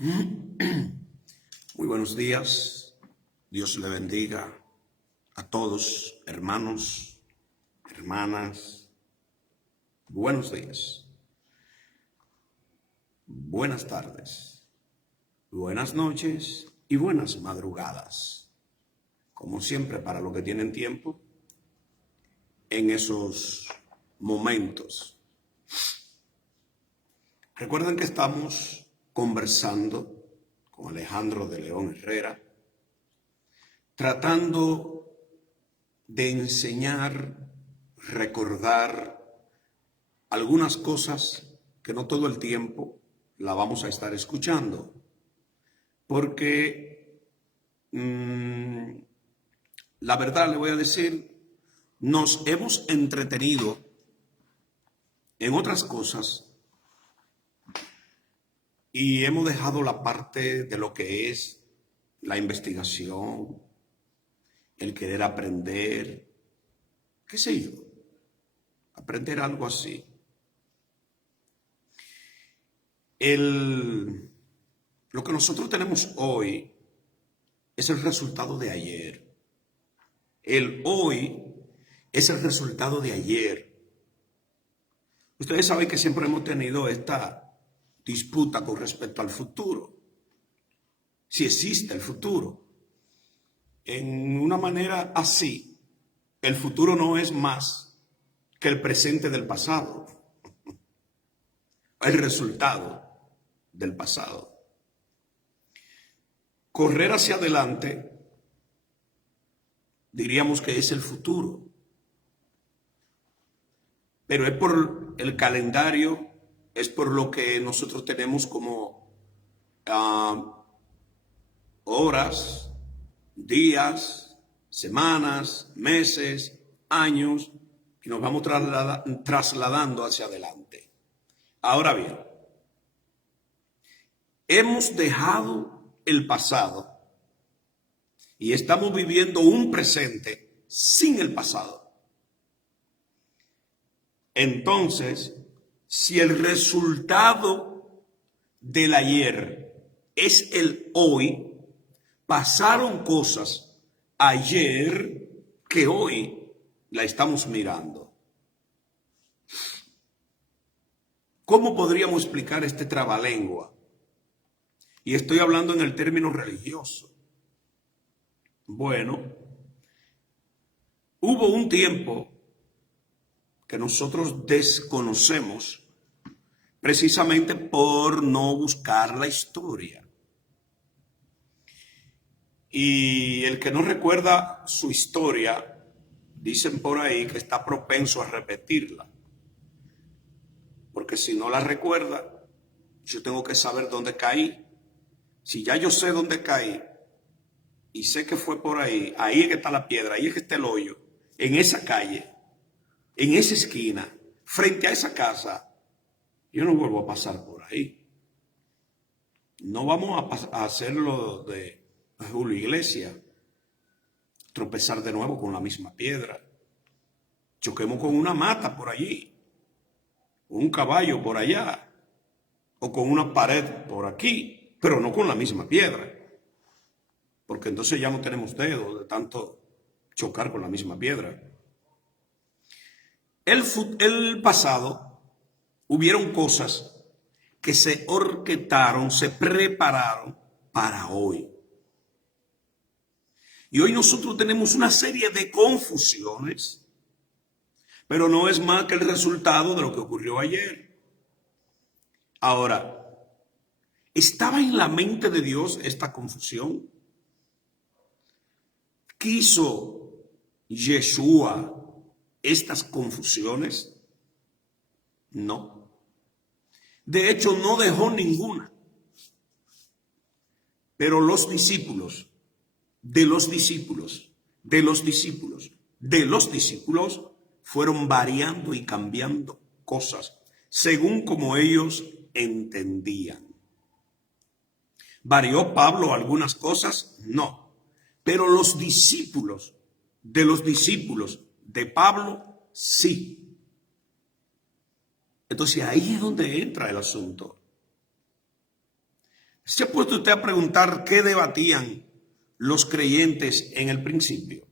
Muy buenos días. Dios le bendiga a todos, hermanos, hermanas. Buenos días. Buenas tardes. Buenas noches y buenas madrugadas. Como siempre, para los que tienen tiempo, en esos momentos. Recuerden que estamos conversando con Alejandro de León Herrera, tratando de enseñar, recordar algunas cosas que no todo el tiempo la vamos a estar escuchando, porque la verdad le voy a decir, nos hemos entretenido en otras cosas y hemos dejado la parte de lo que es la investigación, el querer aprender, qué sé yo, aprender algo así. Lo que nosotros tenemos hoy es el resultado de ayer. El hoy es el resultado de ayer. Ustedes saben que siempre hemos tenido esta disputa con respecto al futuro. Si existe el futuro. En una manera así, el futuro no es más que el presente del pasado. El resultado del pasado. Correr hacia adelante, diríamos que es el futuro. Pero es por el calendario, es por lo que nosotros tenemos como horas, días, semanas, meses, años, y nos vamos trasladando hacia adelante. Ahora bien, hemos dejado el pasado y estamos viviendo un presente sin el pasado. Entonces, si el resultado del ayer es el hoy, pasaron cosas ayer que hoy la estamos mirando. ¿Cómo podríamos explicar este trabalengua? Y estoy hablando en el término religioso. Bueno, hubo un tiempo que nosotros desconocemos precisamente por no buscar la historia. Y el que no recuerda su historia, dicen por ahí que está propenso a repetirla. Porque si no la recuerda, yo tengo que saber dónde caí. Si ya yo sé dónde caí y sé que fue por ahí, ahí es que está la piedra, ahí es que está el hoyo, en esa calle, en esa esquina, frente a esa casa, yo no vuelvo a pasar por ahí. No vamos a hacerlo de Julio Iglesias, tropezar de nuevo con la misma piedra. Choquemos con una mata por allí, un caballo por allá, o con una pared por aquí, pero no con la misma piedra. Porque entonces ya no tenemos dedos de tanto chocar con la misma piedra. El pasado, hubieron cosas que se orquestaron, se prepararon para hoy. Y hoy nosotros tenemos una serie de confusiones, pero no es más que el resultado de lo que ocurrió ayer. Ahora, ¿estaba en la mente de Dios esta confusión? ¿Quiso Yeshua estas confusiones? No. De hecho, no dejó ninguna. Pero los discípulos, de los discípulos, de los discípulos, de los discípulos, fueron variando y cambiando cosas según como ellos entendían. ¿Varió Pablo algunas cosas? No. Pero los discípulos de Pablo, sí. Entonces ahí es donde entra el asunto. ¿Se ha puesto usted a preguntar qué debatían los creyentes en el principio?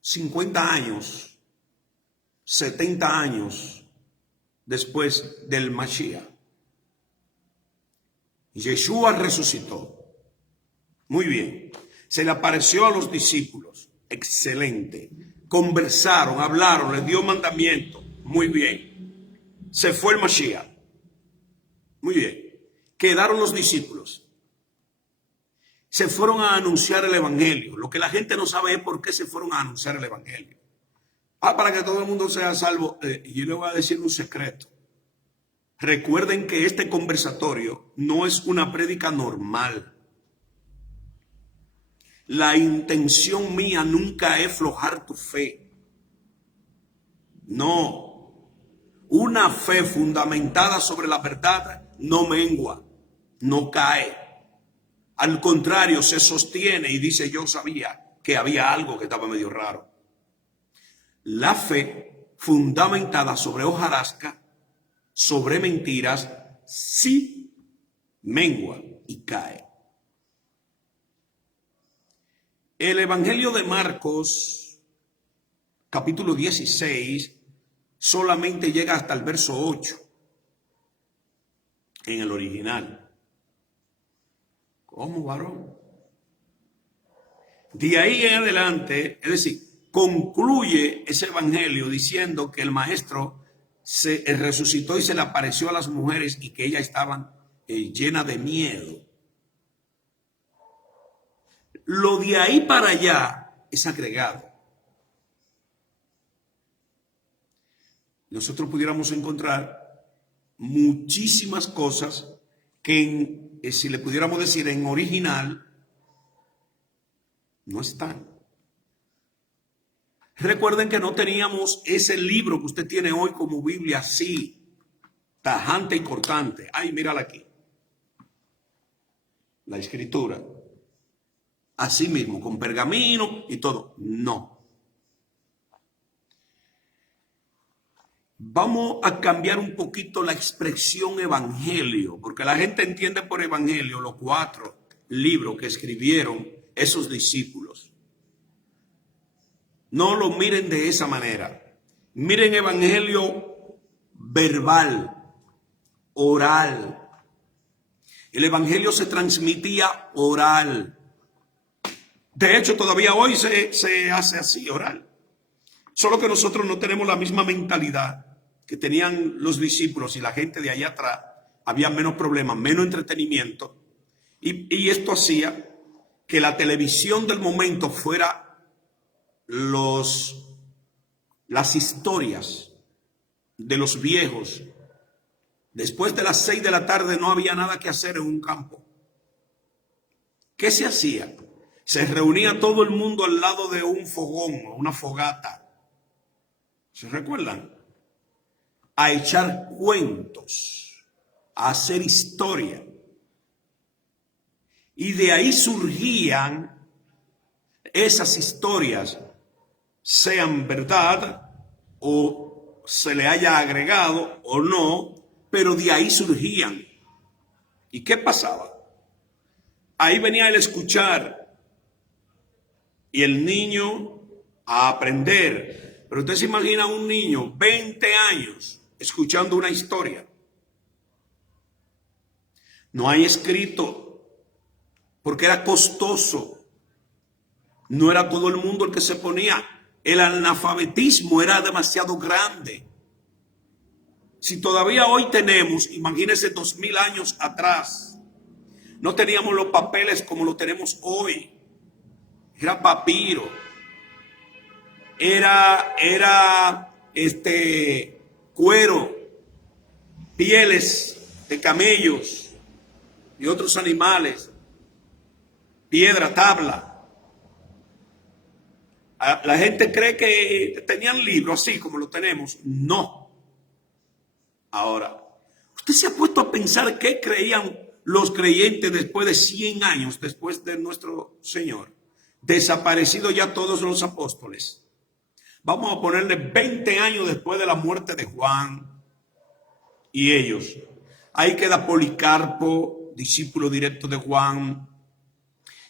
50 años, 70 años después del Mashiach. Yeshua resucitó. Muy bien. Se le apareció a los discípulos. Excelente. Conversaron, hablaron, les dio mandamiento. Muy bien. Se fue el Mashiach. Muy bien. Quedaron los discípulos. Se fueron a anunciar el evangelio. Lo que la gente no sabe es por qué se fueron a anunciar el evangelio. Para que todo el mundo sea salvo. Yo le voy a decir un secreto. Recuerden que este conversatorio no es una prédica normal. La intención mía nunca es flojar tu fe. No. Una fe fundamentada sobre la verdad no mengua, no cae. Al contrario, se sostiene y dice: yo sabía que había algo que estaba medio raro. La fe fundamentada sobre hojarasca, sobre mentiras, sí mengua y cae. El Evangelio de Marcos, capítulo 16, solamente llega hasta el verso 8 en el original. ¿Cómo, varón? De ahí en adelante, es decir, concluye ese evangelio diciendo que el maestro se resucitó y se le apareció a las mujeres y que ellas estaban llenas de miedo. Lo de ahí para allá es agregado. Nosotros pudiéramos encontrar muchísimas cosas que si le pudiéramos decir en original, no están. Recuerden que no teníamos ese libro que usted tiene hoy como Biblia así, tajante y cortante. Ay, mírala aquí. La escritura. Así mismo, con pergamino y todo. No. Vamos a cambiar un poquito la expresión evangelio, porque la gente entiende por evangelio los 4 libros que escribieron esos discípulos. No lo miren de esa manera. Miren evangelio verbal, oral. El evangelio se transmitía oral. De hecho, todavía hoy se hace así, oral. Solo que nosotros no tenemos la misma mentalidad que tenían los discípulos y la gente de allá atrás. Había menos problemas, menos entretenimiento. Y esto hacía que la televisión del momento fuera las historias de los viejos. Después de las 6 de la tarde no había nada que hacer en un campo. ¿Qué se hacía? Se reunía todo el mundo al lado de un fogón o una fogata. ¿Se recuerdan? A echar cuentos, a hacer historia. Y de ahí surgían esas historias, sean verdad o se le haya agregado o no, pero de ahí surgían. ¿Y qué pasaba? Ahí venía el escuchar y el niño a aprender. Pero usted se imagina un niño, 20 años, escuchando una historia. No hay escrito, porque era costoso. No era todo el mundo el que se ponía. El analfabetismo era demasiado grande. Si todavía hoy tenemos, imagínense 2000 años atrás, no teníamos los papeles como lo tenemos hoy. Era papiro. Era cuero, pieles de camellos y otros animales, piedra, tabla. La gente cree que tenían libros así como lo tenemos. No. Ahora, ¿usted se ha puesto a pensar qué creían los creyentes después de 100 años, después de nuestro Señor? Desaparecidos ya todos los apóstoles. Vamos a ponerle 20 años después de la muerte de Juan y ellos. Ahí queda Policarpo, discípulo directo de Juan.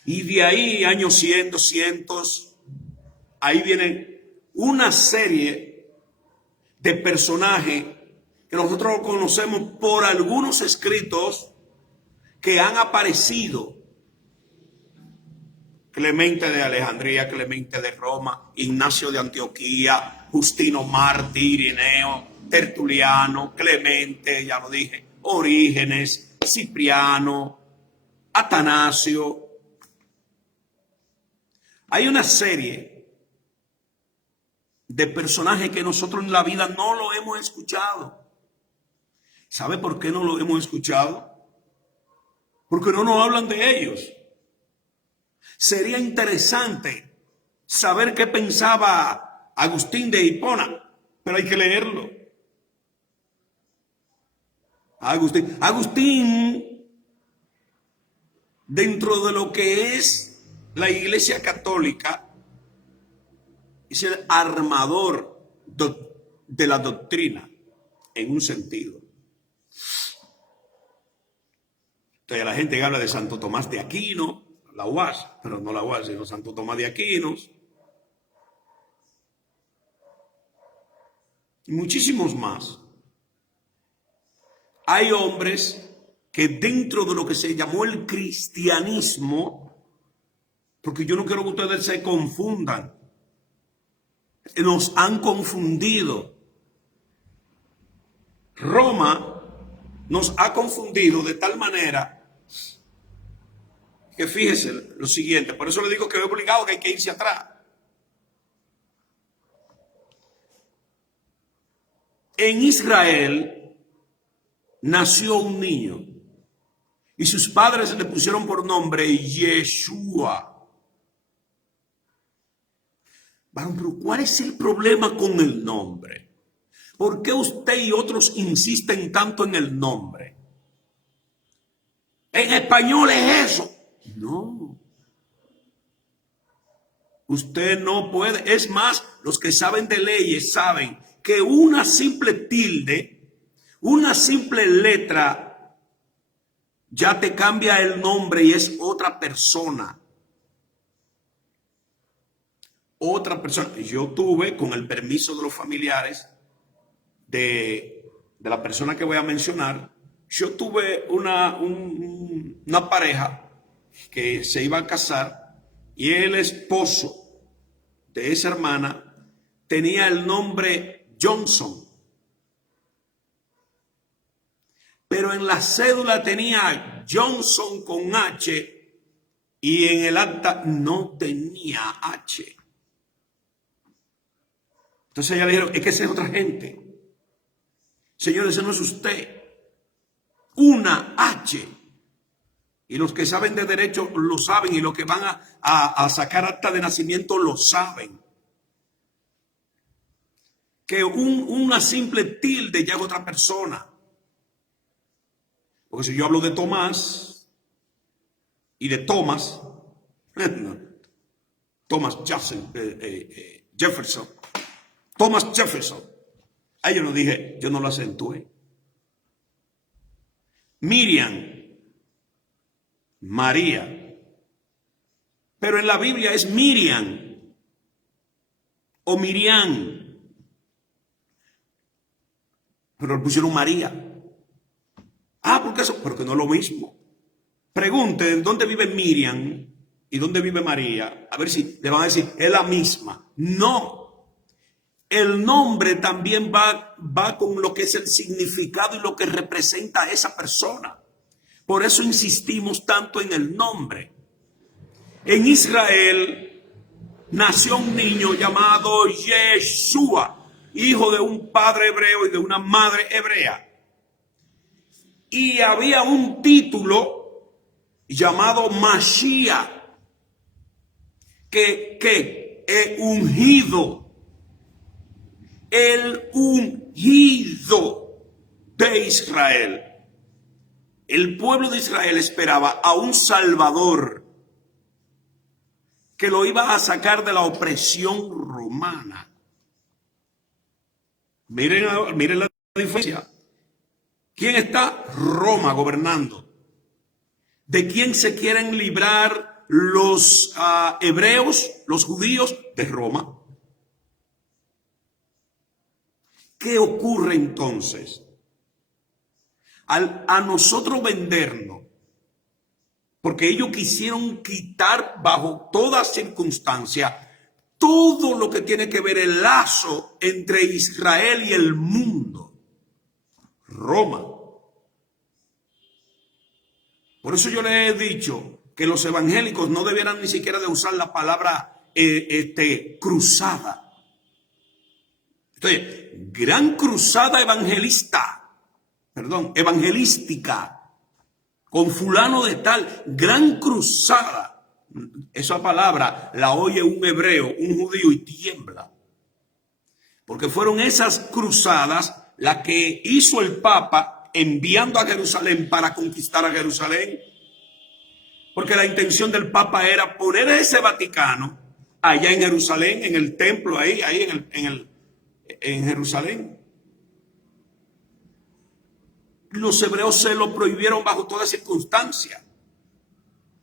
Y de ahí, años 100, 200, ahí viene una serie de personajes que nosotros conocemos por algunos escritos que han aparecido. Clemente de Alejandría, Clemente de Roma, Ignacio de Antioquía, Justino Mártir, Ireneo, Tertuliano, Clemente, ya lo dije, Orígenes, Cipriano, Atanasio. Hay una serie de personajes que nosotros en la vida no lo hemos escuchado. ¿Sabe por qué no lo hemos escuchado? Porque no nos hablan de ellos. Sería interesante saber qué pensaba Agustín de Hipona, pero hay que leerlo. Agustín, dentro de lo que es la Iglesia Católica, es el armador de la doctrina, en un sentido. Entonces la gente habla de Santo Tomás de Aquino, la UAS, pero no la UAS, sino Santo Tomás de Aquino. Y muchísimos más. Hay hombres que dentro de lo que se llamó el cristianismo, porque yo no quiero que ustedes se confundan, nos han confundido. Roma nos ha confundido de tal manera que fíjese lo siguiente, por eso le digo que es obligado que hay que irse atrás. En Israel nació un niño y sus padres le pusieron por nombre Yeshua. Pero ¿cuál es el problema con el nombre? ¿Por qué usted y otros insisten tanto en el nombre? En español es eso. No. Usted no puede. Es más, los que saben de leyes saben que una simple tilde, una simple letra, ya te cambia el nombre y es otra persona. Otra persona. Yo tuve, con el permiso de los familiares de la persona que voy a mencionar, yo tuve una pareja que se iba a casar y el esposo de esa hermana tenía el nombre Johnson, pero en la cédula tenía Johnson con H y en el acta no tenía H. Entonces ella le dijeron, es que esa es otra gente. Señor, ese no es usted. Una H. Y los que saben de derecho lo saben y los que van a sacar acta de nacimiento lo saben. Que una simple tilde ya es otra persona. Porque si yo hablo de Tomás y de Thomas, Thomas Jefferson, Thomas Jefferson, ahí yo no dije, yo no lo acentué. Miriam, María, pero en la Biblia es Miriam o Miriam, pero le pusieron María. ¿Por qué eso? Porque no es lo mismo. Pregunten dónde vive Miriam y dónde vive María, a ver si le van a decir es la misma. No, el nombre también va con lo que es el significado y lo que representa a esa persona. Por eso insistimos tanto en el nombre. En Israel nació un niño llamado Yeshua, hijo de un padre hebreo y de una madre hebrea. Y había un título llamado Mashiach, que es ungido, el ungido de Israel. El pueblo de Israel esperaba a un Salvador que lo iba a sacar de la opresión romana. Miren la diferencia. ¿Quién está? Roma gobernando. ¿De quién se quieren librar los hebreos, los judíos? De Roma. ¿Qué ocurre entonces? A nosotros vendernos, porque ellos quisieron quitar bajo toda circunstancia todo lo que tiene que ver el lazo entre Israel y el mundo. Roma. Por eso yo le he dicho que los evangélicos no debieran ni siquiera de usar la palabra cruzada. Entonces, gran cruzada evangelística, con fulano de tal, gran cruzada. Esa palabra la oye un hebreo, un judío, y tiembla. Porque fueron esas cruzadas las que hizo el Papa enviando a Jerusalén para conquistar a Jerusalén. Porque la intención del Papa era poner ese Vaticano allá en Jerusalén, en el templo, ahí en Jerusalén. Los hebreos se lo prohibieron bajo toda circunstancia.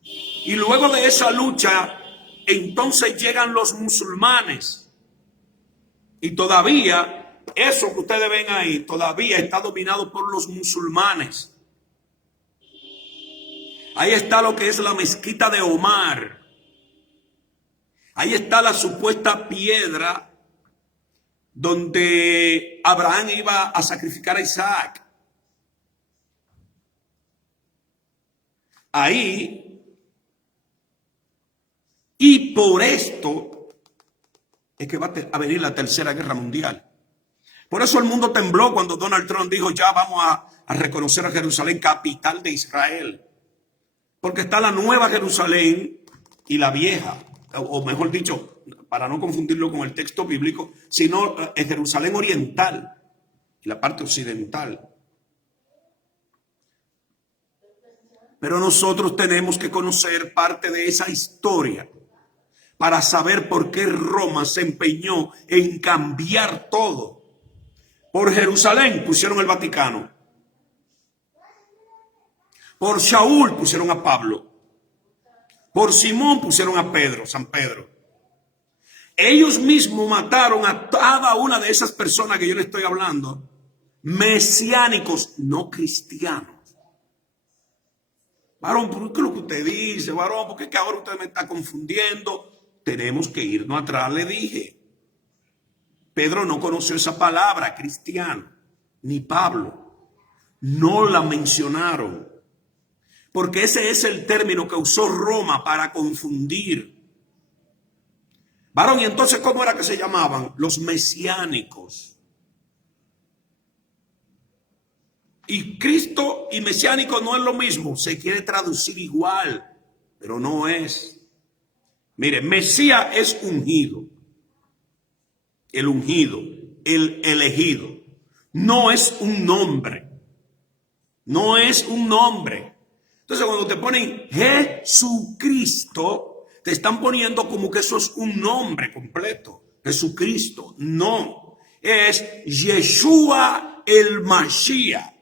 Y luego de esa lucha, entonces llegan los musulmanes. Y todavía, eso que ustedes ven ahí, todavía está dominado por los musulmanes. Ahí está lo que es la mezquita de Omar. Ahí está la supuesta piedra donde Abraham iba a sacrificar a Isaac. Ahí. Y por esto es que va a venir la Tercera Guerra Mundial. Por eso el mundo tembló cuando Donald Trump dijo: ya vamos a reconocer a Jerusalén capital de Israel. Porque está la nueva Jerusalén y la vieja, o mejor dicho, para no confundirlo con el texto bíblico, sino en Jerusalén oriental y la parte occidental. Pero nosotros tenemos que conocer parte de esa historia para saber por qué Roma se empeñó en cambiar todo. Por Jerusalén pusieron el Vaticano. Por Shaul pusieron a Pablo. Por Simón pusieron a Pedro, San Pedro. Ellos mismos mataron a cada una de esas personas que yo le estoy hablando, mesiánicos, no cristianos. Varón, ¿por qué es lo que usted dice? Varón, ¿por qué es que ahora usted me está confundiendo? Tenemos que irnos atrás, le dije. Pedro no conoció esa palabra, cristiano, ni Pablo. No la mencionaron. Porque ese es el término que usó Roma para confundir. Varón, ¿y entonces cómo era que se llamaban? Los mesiánicos. Y Cristo y mesiánico no es lo mismo. Se quiere traducir igual, pero no es. Mire, Mesías es ungido. El ungido, el elegido. No es un nombre. No es un nombre. Entonces cuando te ponen Jesucristo, te están poniendo como que eso es un nombre completo. Jesucristo. No. Es Yeshua el Mashiach.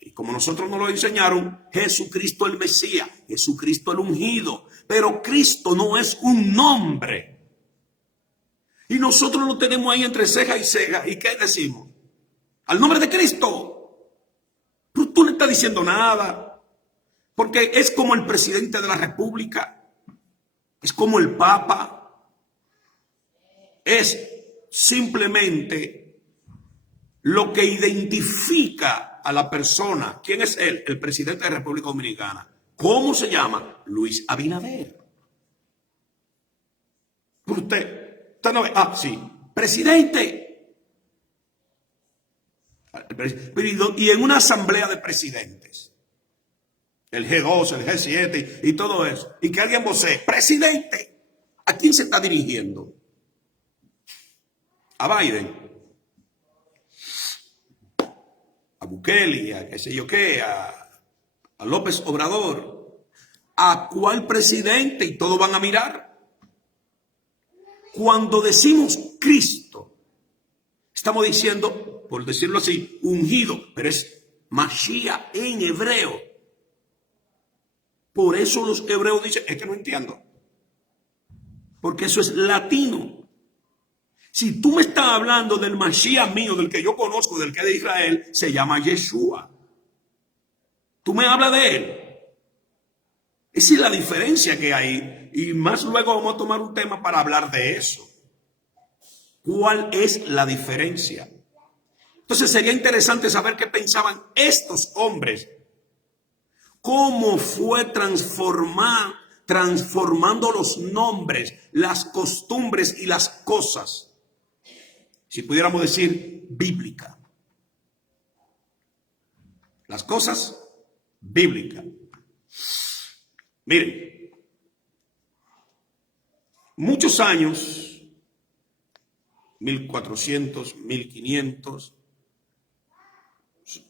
Y como nosotros nos lo enseñaron, Jesucristo el Mesías, Jesucristo el ungido. Pero Cristo no es un nombre. Y nosotros lo tenemos ahí entre ceja y ceja. ¿Y qué decimos? Al nombre de Cristo. Pero tú no estás diciendo nada. Porque es como el presidente de la República. Es como el Papa. Es simplemente lo que identifica a la persona. ¿Quién es él? El presidente de la República Dominicana. ¿Cómo se llama? Luis Abinader. Usted no ve. Ah, sí. Presidente. Y en una asamblea de presidentes. El G2, el G7 y todo eso. Y que alguien vocee, presidente. ¿A quién se está dirigiendo? A Biden. A Bukele, a qué sé yo qué, a López Obrador. ¿A cuál presidente? Y todos van a mirar. Cuando decimos Cristo, estamos diciendo, por decirlo así, ungido, pero es Mashiach en hebreo. Por eso los hebreos dicen, es que no entiendo. Porque eso es latino. Si tú me estás hablando del Mashiach mío, del que yo conozco, del que es de Israel, se llama Yeshua. Tú me hablas de él. Esa es la diferencia que hay. Y más luego vamos a tomar un tema para hablar de eso. ¿Cuál es la diferencia? Entonces sería interesante saber qué pensaban estos hombres. Cómo fue transformando los nombres, las costumbres y las cosas. Si pudiéramos decir bíblica. Las cosas bíblicas. Miren, muchos años, 1400, 1500,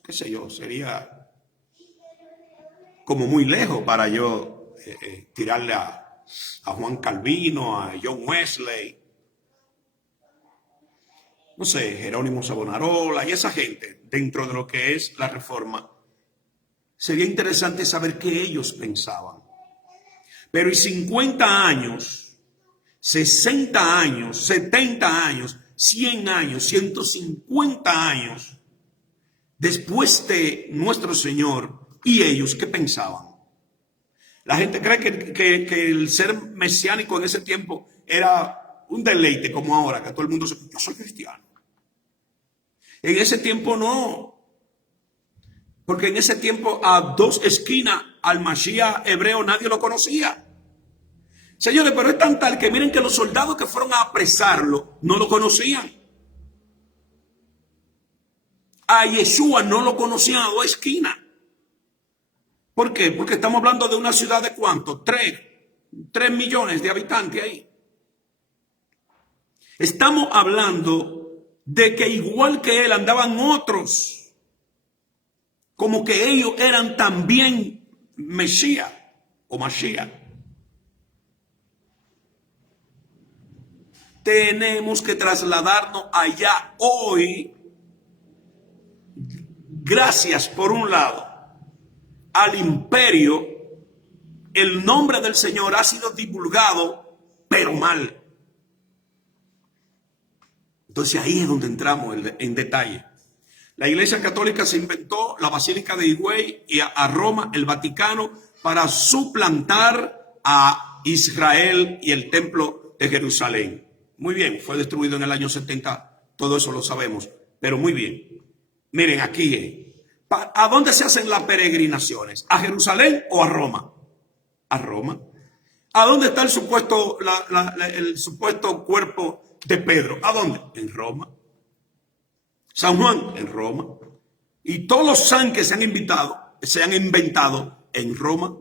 qué sé yo, sería como muy lejos para yo tirarle a Juan Calvino, a John Wesley, no sé, Jerónimo Savonarola y esa gente dentro de lo que es la Reforma. Sería interesante saber qué ellos pensaban. Pero y 50 años, 60 años, 70 años, 100 años, 150 años después de nuestro Señor, ¿y ellos qué pensaban? La gente cree que el ser mesiánico en ese tiempo era un deleite como ahora, que todo el mundo dice, yo soy cristiano. En ese tiempo no. Porque en ese tiempo a dos esquinas al Mashiach hebreo nadie lo conocía. Señores, pero es tan tal que miren que los soldados que fueron a apresarlo no lo conocían. A Yeshua no lo conocían a dos esquinas. ¿Por qué? Porque estamos hablando de una ciudad de ¿cuánto? 3 millones de habitantes ahí. Estamos hablando de que igual que él andaban otros. Como que ellos eran también Mesías o Mashiach. Tenemos que trasladarnos allá hoy. Gracias, por un lado, al imperio, el nombre del Señor ha sido divulgado, pero mal. Entonces ahí es donde entramos en detalle. La Iglesia Católica se inventó la Basílica de Higüey y a Roma, el Vaticano, para suplantar a Israel y el Templo de Jerusalén. Muy bien, fue destruido en el año 70, todo eso lo sabemos, pero muy bien. Miren, aquí, ¿a dónde se hacen las peregrinaciones? ¿A Jerusalén o a Roma? A Roma. ¿A dónde está el supuesto cuerpo de Pedro? ¿A dónde? En Roma. San Juan, en Roma. Y todos los santos que se han inventado en Roma.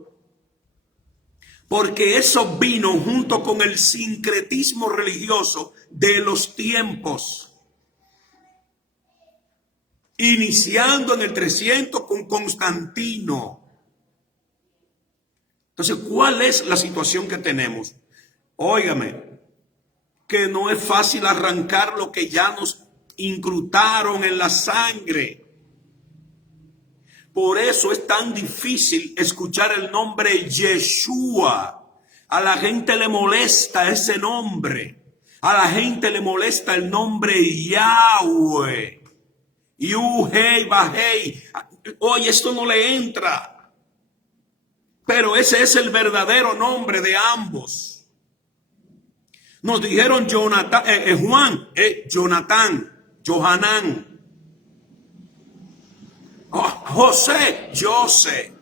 Porque eso vino junto con el sincretismo religioso de los tiempos. Iniciando en el 300 con Constantino. Entonces, ¿cuál es la situación que tenemos? Óigame, que no es fácil arrancar lo que ya nos incrustaron en la sangre. Por eso es tan difícil escuchar el nombre Yeshua. A la gente le molesta ese nombre. A la gente le molesta el nombre Yahweh. Yuhei, Bajei. Oye, esto no le entra. Pero ese es el verdadero nombre de ambos. Nos dijeron Juan, Jonatán, Johanán. José, José.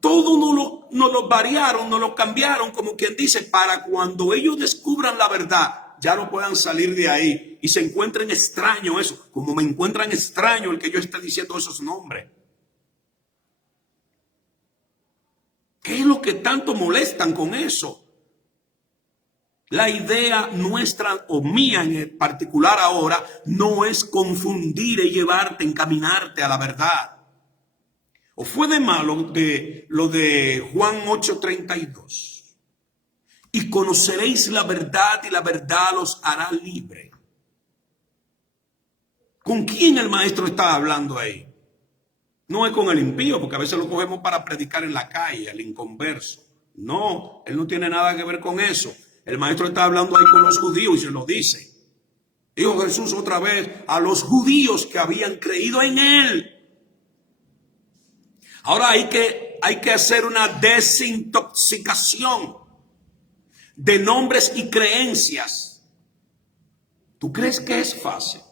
Todo nos lo variaron, nos lo cambiaron, como quien dice, para cuando ellos descubran la verdad, ya no puedan salir de ahí y se encuentren extraño eso, como me encuentran extraño el que yo esté diciendo esos nombres. ¿Qué es lo que tanto molestan con eso? La idea nuestra o mía en particular ahora no es confundir y llevarte, encaminarte a la verdad. ¿O fue de malo lo de Juan 8:32? Y conoceréis la verdad y la verdad los hará libre. ¿Con quién el maestro está hablando ahí? No es con el impío, porque a veces lo cogemos para predicar en la calle, el inconverso. No, él no tiene nada que ver con eso. El maestro está hablando ahí con los judíos y se lo dice. Dijo Jesús otra vez a los judíos que habían creído en él. Ahora hay que hacer una desintoxicación de nombres y creencias. ¿Tú crees que es fácil?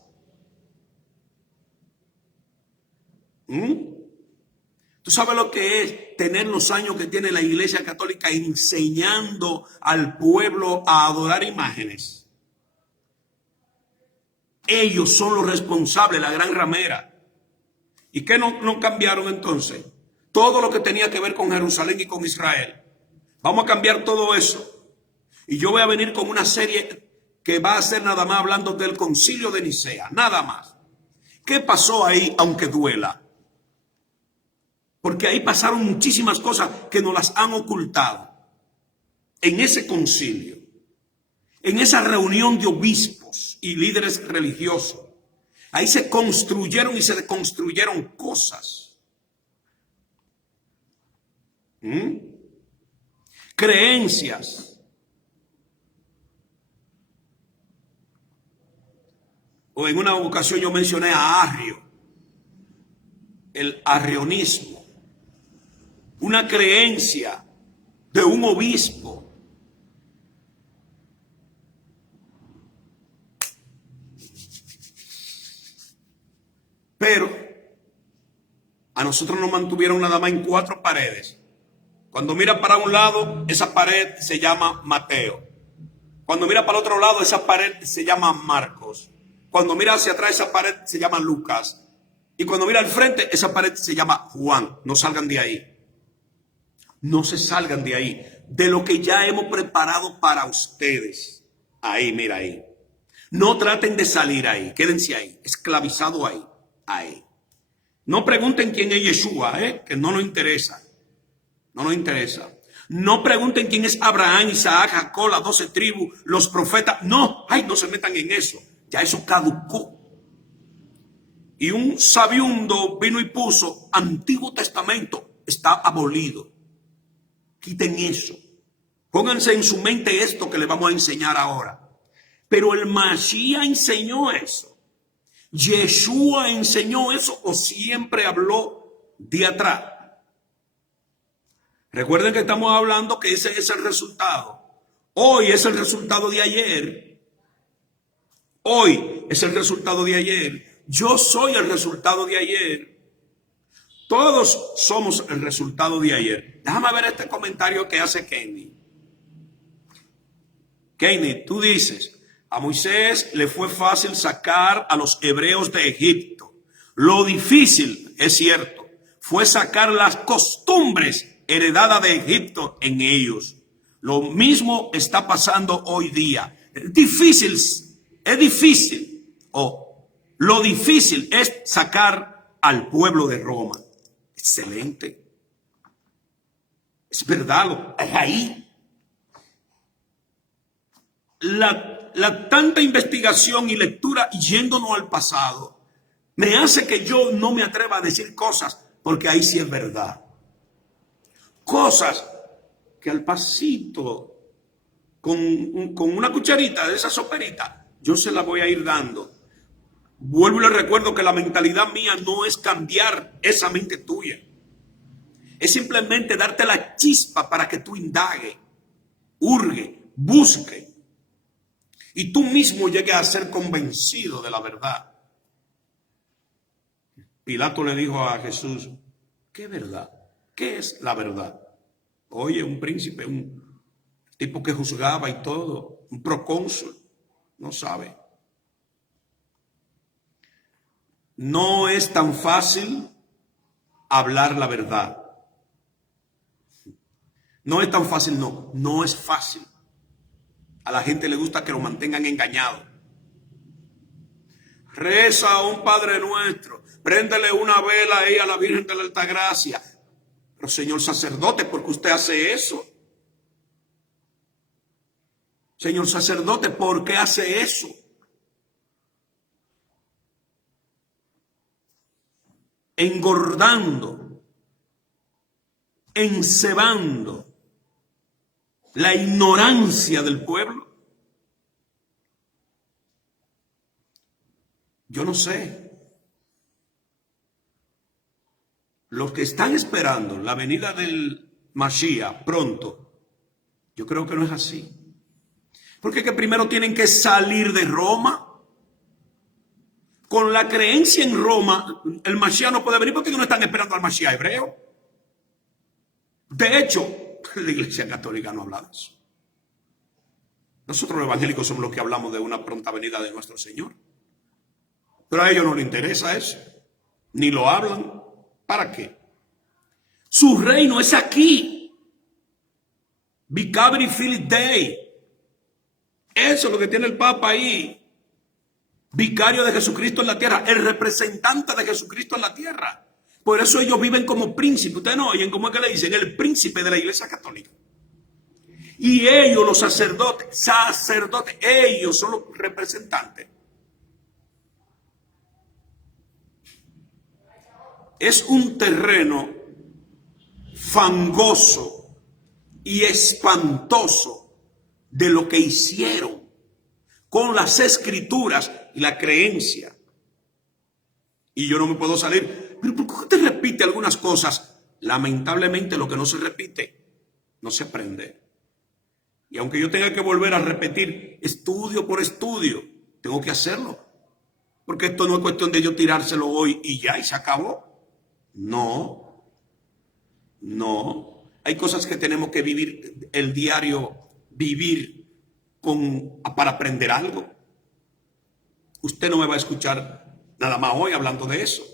¿Tú sabes lo que es tener los años que tiene la Iglesia Católica enseñando al pueblo a adorar imágenes? Ellos son los responsables, la gran ramera. ¿Y qué no cambiaron entonces? Todo lo que tenía que ver con Jerusalén y con Israel. Vamos a cambiar todo eso. Y yo voy a venir con una serie que va a ser nada más hablando del Concilio de Nicea, nada más. ¿Qué pasó ahí, aunque duela? Porque ahí pasaron muchísimas cosas que nos las han ocultado. En ese concilio, en esa reunión de obispos y líderes religiosos, ahí se construyeron y se deconstruyeron cosas. Creencias. O en una ocasión yo mencioné a Arrio, el arrionismo. Una creencia de un obispo. Pero a nosotros nos mantuvieron nada más en 4 paredes. Cuando mira para un lado, esa pared se llama Mateo. Cuando mira para el otro lado, esa pared se llama Marcos. Cuando mira hacia atrás, esa pared se llama Lucas. Y cuando mira al frente, esa pared se llama Juan. No salgan de ahí. No se salgan de ahí. De lo que ya hemos preparado para ustedes. Ahí, mira ahí. No traten de salir ahí. Quédense ahí. Esclavizado ahí. Ahí. No pregunten quién es Yeshua, que no nos interesa. No nos interesa. No pregunten quién es Abraham, Isaac, Jacob, las 12 tribus, los profetas. No, ay, no se metan en eso. Ya eso caducó. Y un sabiundo vino y puso, Antiguo Testamento está abolido. Quiten eso. Pónganse en su mente esto que le vamos a enseñar ahora. Pero el Mashiach enseñó eso. Yeshua enseñó eso o siempre habló de atrás. Recuerden que estamos hablando que ese es el resultado. Hoy es el resultado de ayer. Hoy es el resultado de ayer. Yo soy el resultado de ayer. Todos somos el resultado de ayer. Déjame ver este comentario que hace Kenny. Kenny, tú dices, a Moisés le fue fácil sacar a los hebreos de Egipto. Lo difícil, es cierto, fue sacar las costumbres heredadas de Egipto en ellos. Lo mismo está pasando hoy día. Es difícil. Lo difícil es sacar al pueblo de Roma. Excelente. Es verdad, es ahí. La tanta investigación y lectura yéndonos al pasado me hace que yo no me atreva a decir cosas, porque ahí sí es verdad. Cosas que al pasito, con una cucharita de esa soperita, yo se la voy a ir dando. Vuelvo y les recuerdo que la mentalidad mía no es cambiar esa mente tuya. Es simplemente darte la chispa para que tú indague, hurgue, busque. Y tú mismo llegues a ser convencido de la verdad. Pilato le dijo a Jesús, ¿qué verdad? ¿Qué es la verdad? Oye, un príncipe, un tipo que juzgaba y todo, un procónsul, no sabe. No es tan fácil hablar la verdad. No es tan fácil, no es fácil. A la gente le gusta que lo mantengan engañado. Reza a un Padre Nuestro, préndele una vela ahí a la Virgen de la Altagracia. Pero señor sacerdote, ¿por qué usted hace eso? Señor sacerdote, ¿por qué hace eso? engordando, encebando la ignorancia del pueblo. Yo no sé. Los que están esperando la venida del Mashiach pronto, yo creo que no es así. Porque que primero tienen que salir de Roma. Con la creencia en Roma, el Mashiach no puede venir porque no están esperando al Mashiach hebreo. De hecho, la Iglesia Católica no habla de eso. Nosotros los evangélicos somos los que hablamos de una pronta venida de nuestro Señor. Pero a ellos no les interesa eso. Ni lo hablan. ¿Para qué? Su reino es aquí. Vicabri Philip Day. Eso es lo que tiene el Papa ahí. Vicario de Jesucristo en la tierra. El representante de Jesucristo en la tierra. Por eso ellos viven como príncipe. Ustedes no oyen cómo es que le dicen el príncipe de la Iglesia Católica. Y ellos, los sacerdotes, ellos son los representantes. Es un terreno fangoso y espantoso de lo que hicieron con las escrituras y la creencia. Y yo no me puedo salir. Pero ¿por qué te repite algunas cosas? Lamentablemente lo que no se repite, no se aprende. Y aunque yo tenga que volver a repetir estudio por estudio, tengo que hacerlo. Porque esto no es cuestión de yo tirárselo hoy y ya, y se acabó. No. Hay cosas que tenemos que vivir el diario, para aprender algo. Usted no me va a escuchar nada más hoy hablando de eso.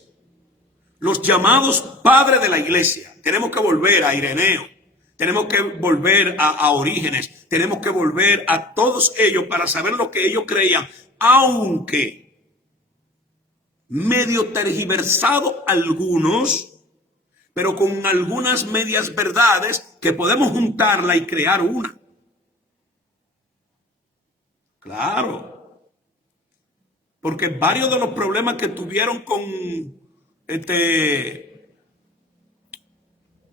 Los llamados padres de la iglesia, tenemos que volver a Ireneo, tenemos que volver a Orígenes, tenemos que volver a todos ellos para saber lo que ellos creían, aunque medio tergiversado algunos, pero con algunas medias verdades que podemos juntarla y crear una. Claro. Porque varios de los problemas que tuvieron con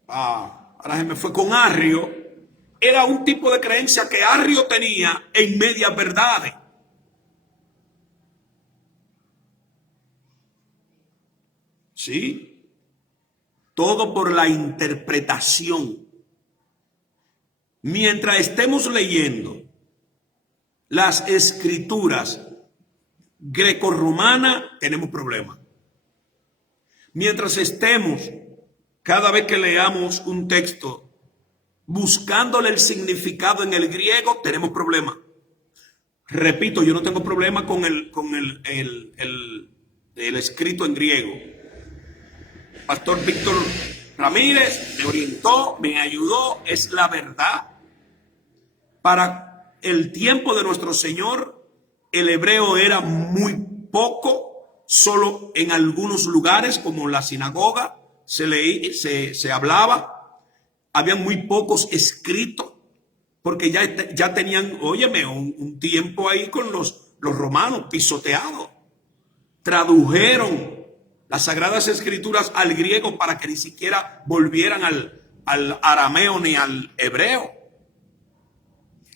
ahora se me fue, con Arrio, era un tipo de creencia que Arrio tenía en medias verdades. ¿Sí? Todo por la interpretación. Mientras estemos leyendo las escrituras grecorromanas, tenemos problemas. Mientras estemos, cada vez que leamos un texto, buscándole el significado en el griego, tenemos problemas. Repito, yo no tengo problema con el escrito en griego. Pastor Víctor Ramírez me orientó, me ayudó, es la verdad. Para el tiempo de nuestro Señor, el hebreo era muy poco, solo en algunos lugares, como la sinagoga, se hablaba. Habían muy pocos escritos, porque ya tenían, óyeme, un tiempo ahí con los romanos pisoteados. Tradujeron las Sagradas Escrituras al griego para que ni siquiera volvieran al arameo ni al hebreo.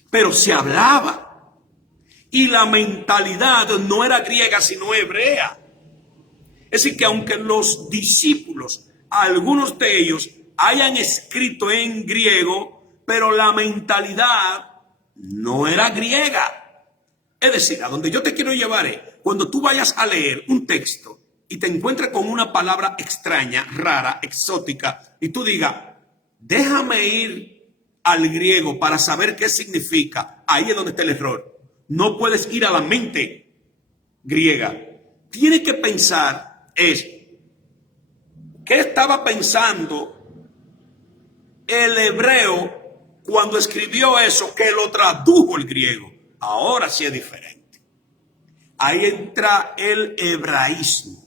Pero se hablaba. Y la mentalidad no era griega, sino hebrea. Es decir, que aunque los discípulos, algunos de ellos, hayan escrito en griego, pero la mentalidad no era griega. Es decir, a donde yo te quiero llevar es, cuando tú vayas a leer un texto y te encuentres con una palabra extraña, rara, exótica, y tú digas, déjame ir al griego para saber qué significa, ahí es donde está el error. No puedes ir a la mente griega. Tienes que pensar ¿qué estaba pensando el hebreo cuando escribió eso, que lo tradujo el griego? Ahora sí es diferente. Ahí entra el hebraísmo.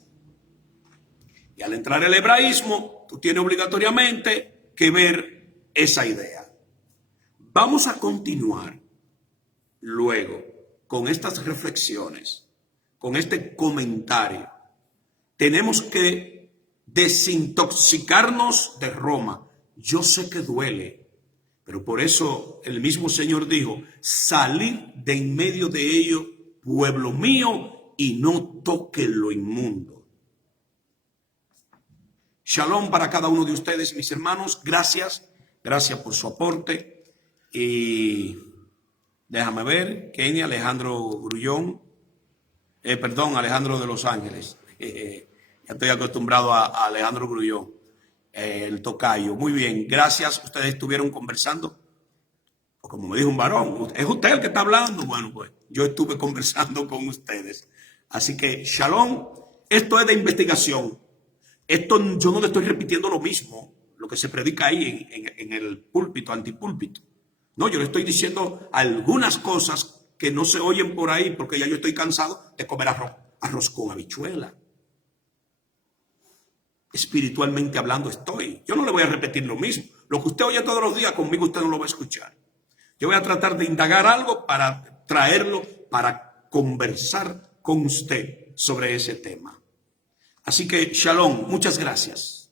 Y al entrar el hebraísmo, tú tienes obligatoriamente que ver esa idea. Vamos a continuar luego con estas reflexiones, con este comentario. Tenemos que desintoxicarnos de Roma. Yo sé que duele, pero por eso el mismo Señor dijo, salid de en medio de ellos, pueblo mío, y no toquen lo inmundo. Shalom para cada uno de ustedes, mis hermanos. Gracias por su aporte. Y déjame ver, Kenia, Alejandro Grullón, Alejandro de Los Ángeles. Ya estoy acostumbrado a Alejandro Grullón, el tocayo. Muy bien, gracias. Ustedes estuvieron conversando. O como me dijo un varón, ¿es usted el que está hablando? Bueno, pues yo estuve conversando con ustedes. Así que, shalom, esto es de investigación. Esto yo no le estoy repitiendo lo mismo, lo que se predica ahí en el púlpito, antipúlpito. No, yo le estoy diciendo algunas cosas que no se oyen por ahí porque ya yo estoy cansado de comer arroz con habichuela. Espiritualmente hablando estoy. Yo no le voy a repetir lo mismo. Lo que usted oye todos los días, conmigo usted no lo va a escuchar. Yo voy a tratar de indagar algo para traerlo, para conversar con usted sobre ese tema. Así que, shalom, muchas gracias.